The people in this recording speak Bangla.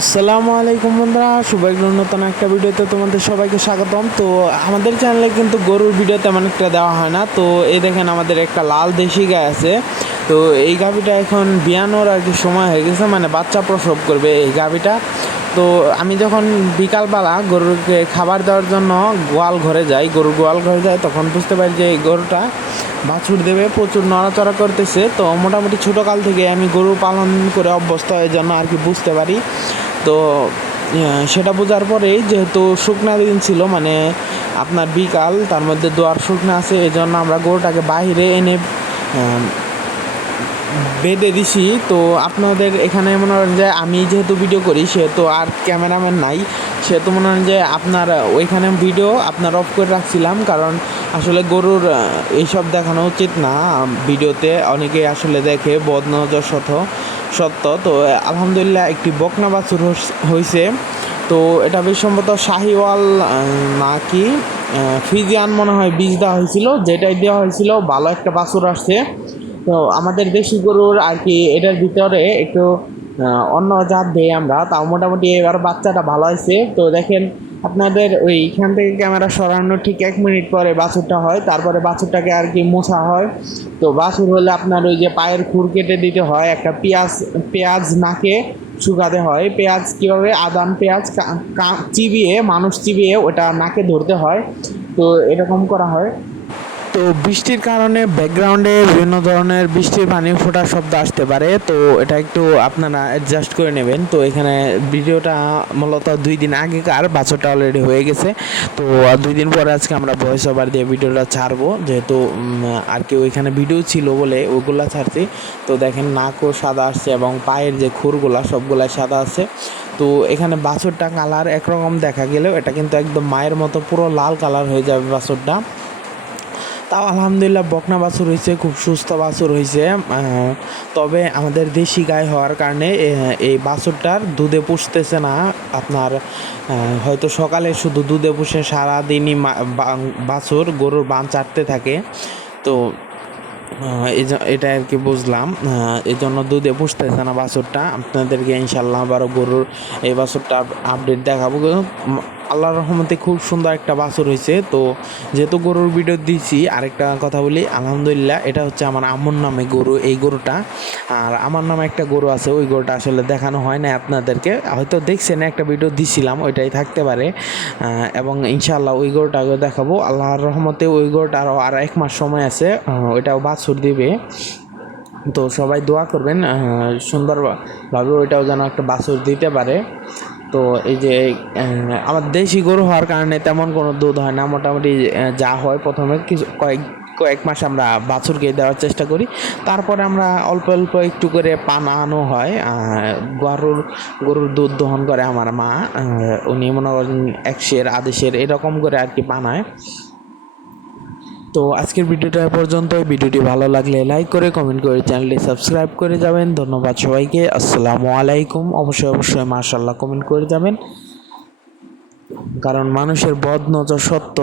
আসসালামু আলাইকুম বন্ধুরা একজন নতুন একটা ভিডিওতে তোমাদের সবাইকে স্বাগতম। তো আমাদের চ্যানেলে কিন্তু গরুর ভিডিও তেমন একটা দেওয়া হয় না। তো এই দেখেন আমাদের একটা লাল দেশি গাই আছে। তো এই গাভিটা এখন বিয়ানোর আর কি সময় হয়ে গেছে মানে বাচ্চা প্রসব করবে এই গাভিটা। তো আমি যখন বিকালবেলা গরুকে খাবার দেওয়ার জন্য গোয়াল ঘরে যাই, গরুর গোয়াল ঘরে যাই, তখন বুঝতে পারি যে এই গরুটা বাছুর দেবে, প্রচুর নড়াচড়া করতেছে। তো মোটামুটি ছোটোকাল থেকে আমি গরু পালন করে অভ্যস্ত হয়ে জন্য আর কি বুঝতে পারি। সেটা বোঝার পরেই যেহেতু শুকনা দিন ছিল মানে আপনার বিকাল, তার মধ্যে দোয়ার শুকনা আছে এই জন্য আমরা গরুটাকে বাইরে এনে বেঁধে দিছি। তো আপনাদের এখানে মনে হয় যে আমি যেহেতু ভিডিও করি, সেহেতু আর ক্যামেরাম্যান নাই, সেহেতু মনে হয় যে আপনার ওইখানে ভিডিও আপনার অফ করে রাখছিলাম, কারণ আসলে গরুর এইসব দেখানো উচিত না। ভিডিওতে অনেকেই আসলে দেখে, বদনজর শত সত্য। তো আলহামদুলিল্লাহ একটি বকনা বাছুর হয়েছে তো, এটা বেশ সম্ভবত শাহিওয়াল নাকি ফিজিয়ান মনে হয় বীজ দেওয়া হয়েছিল, যেটাই দেওয়া হয়েছিল, ভালো একটা বাছুর আসছে। তো, আমাদের দেশি গরুর আর কি, এটার ভিতরে একটু অন্য জাত দেই আমরা, তাও মোটামুটি এবার বাচ্চাটা ভালো হয়েছে। তো, দেখেন আপনাদের ওইখান থেকে ক্যামেরা সরানো ঠিক এক মিনিট পরে বাছুরটা হয়, তারপরে বাছুরটাকে আর কি মোছা হয়। তো বাছুর হলে আপনার ওই যে পায়ের খুর কেটে দিতে হয়, একটা পেঁয়াজ পেঁয়াজ নাকে শুকাতে হয়। পেঁয়াজ কীভাবে? আদান পেঁয়াজ চিবিয়ে, মানুষ চিবিয়ে ওটা নাকে ধরতে হয়। তো এরকম করা হয়। তো বৃষ্টির কারণে ব্যাকগ্রাউন্ডে বিভিন্ন ধরনের বৃষ্টির পানি ফোটার শব্দ আসতে পারে। তো এটা একটু আপনারা অ্যাডজাস্ট করে নেবেন। তো এখানে ভিডিওটা মূলত দুই দিন আগেকার, বাছরটা অলরেডি হয়ে গেছে। তো দুই দিন পরে আজকে আমরা ভয়েস ওভার দিয়ে ভিডিওটা ছাড়বো। যেহেতু আর কি ওইখানে ভিডিও ছিল বলে ওগুলা ছাড়ছি। তো দেখেন নাকও সাদা আসছে এবং পায়ের যে খুরগুলা, সবগুলাই সাদা আছে। তো এখানে বাছরটা কালার একরকম দেখা গেলেও এটা কিন্তু একদম মায়ের মতো পুরো লাল কালার হয়ে যাবে বাছরটা। তাও আলহামদুলিল্লাহ বকনা বাছুর হয়েছে খুব সুস্থ বাছুর হয়েছে তবে আমাদের দেশি গাই হওয়ার কারণে এই বাছুরটার দুধে পুষতেছে না আপনার হয়তো সকালে শুধু দুধে পুষে সারাদিনই বাছুর, গরুর বান চাটতে থাকে। তো এটা আর কি বুঝলাম। এই জন্য দুধে পুষতেছে না বাছুরটা। আপনাদেরকে ইনশাল্লাহ আবারও গরুর এই বাছুরটা আপডেট দেখাবো। আল্লাহর রহমতে খুব সুন্দর একটা বাছুর হয়েছে। তো যেহেতু গরুর ভিডিও দিয়েছি, আরেকটা কথা বলি, আলহামদুলিল্লাহ এটা হচ্ছে আমার আম্মুর নামে গরু, এই গরুটা। আর আমার নামে একটা গরু আছে, ওই গরুটা আসলে দেখানো হয় না আপনাদেরকে। হয়তো দেখছেন, একটা ভিডিও দিছিলাম, ওইটাই থাকতে পারে। এবং ইনশাল্লাহ ওই গরুটাকে দেখাবো। আল্লাহর রহমতে ওই গরুটা আরও আর এক মাস সময় আছে ওইটাও বাছুর দিবে। তো সবাই দোয়া করবেন সুন্দরভাবে ওইটাও যেন একটা বাছুর দিতে পারে। তো এই যে আমার দেশি গরু হওয়ার কারণে তেমন কোনো দুধ হয় না। মোটামুটি যা হয় প্রথমে কিছু কয়েক কয়েক মাস আমরা বাছুরকে দেওয়ার চেষ্টা করি। তারপরে আমরা অল্প অল্প একটু করে পানানো হয়। গরুর গরুর দুধ দহন করে আমার মা। উনি মনে করেন একশের, আদেশের এরকম করে আর কি বানায়। তো আজকের ভিডিওটা পর্যন্ত ভিডিওটি ভালো লাগলে লাইক করে কমেন্ট করে চ্যানেলটি সাবস্ক্রাইব করে যাবেন। ধন্যবাদ সবাইকে। আসসালামু আলাইকুম। অবশ্যই অবশ্যই মাশাল্লাহ কমেন্ট করে যাবেন। কারণ মানুষের বদ নজর সত্য